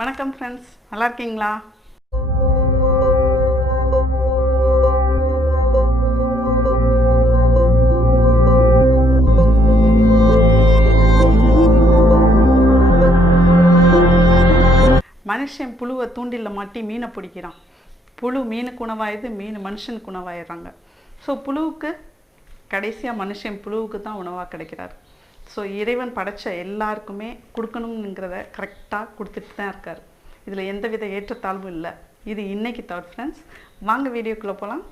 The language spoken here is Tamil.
வணக்கம் ஃப்ரெண்ட்ஸ், நல்லா இருக்கீங்களா? மனுஷன் புழுவை தூண்டில மாட்டி மீனை பிடிக்கிறான். புழு மீனுக்கு உணவாயுது, மீன் மனுஷனுக்கு உணவாயிடுறாங்க. ஸோ புழுவுக்கு கடைசியாக மனுஷன் புழுவுக்கு தான் உணவாக கிடைக்கிறார். ஸோ இறைவன் படைத்த எல்லாருக்குமே கொடுக்கணுங்கிறத கரெக்டாக கொடுத்துட்டு தான் இருக்கார். இதில் எந்தவித ஏற்றத்தாழ்வும் இல்லை. இது இன்றைக்கி தாட் ஃப்ரெண்ட்ஸ். வாங்க வீடியோக்குள்ளே போகலாம்.